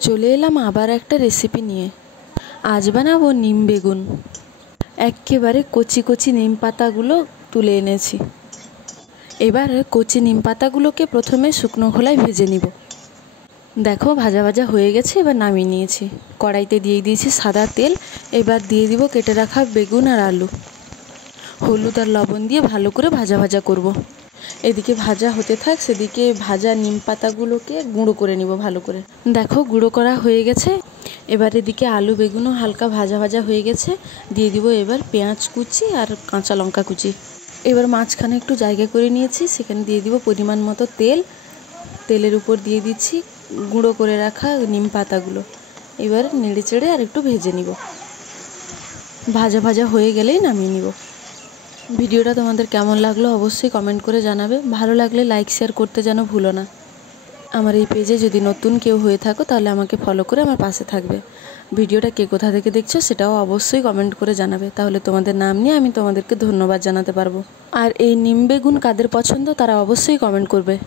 চলে এলাম আবার একটা রেসিপি নিয়ে। আজ বানাবো নিম বেগুন। একেবারে কচি কচি নিম পাতাগুলো তুলে এনেছি। এবার কচি নিম পাতাগুলোকে প্রথমে শুকনো খোলায় ভেজে নিব। দেখো ভাজা ভাজা হয়ে গেছে, এবার নামিয়ে নিয়েছি। কড়াইতে দিয়ে দিয়েছি সাদা তেল। এবার দিয়ে দিব কেটে রাখা বেগুন আর আলু। হলুদ আর লবণ দিয়ে ভালো করে ভাজা ভাজা করব। এদিকে ভাজা হতে থাক, সেদিকে ভাজা নিম পাতাগুলোকে গুঁড়ো করে নিব ভালো করে। দেখো গুঁড়ো করা হয়ে গেছে। এবার এদিকে আলু বেগুনও হালকা ভাজা ভাজা হয়ে গেছে। দিয়ে দিব এবার পেঁয়াজ কুচি আর কাঁচা লঙ্কা কুচি। এবার মাঝখানে একটু জায়গা করে নিয়েছি, সেখানে দিয়ে দিব পরিমাণ মতো তেল। তেলের উপর দিয়ে দিচ্ছি গুঁড়ো করে রাখা নিম পাতাগুলো। এবার নেড়ে চেড়ে আর একটু ভেজে নিব। ভাজা ভাজা হয়ে গেলেই নামিয়ে নিব। ভিডিওটা তোমাদের কেমন লাগলো অবশ্যই কমেন্ট করে জানাবে। ভালো লাগলে লাইক শেয়ার করতে যেন ভুলো না। আমার এই পেজে যদি নতুন কেউ হয়ে থাকো তাহলে আমাকে ফলো করে আমার পাশে থাকবে। ভিডিওটা কে কোথা থেকে দেখছো সেটাও অবশ্যই কমেন্ট করে জানাবে, তাহলে তোমাদের নাম নিয়ে আমি তোমাদেরকে ধন্যবাদ জানাতে পারবো। আর এই নিম বেগুন কাদের পছন্দ তারা অবশ্যই কমেন্ট করবে।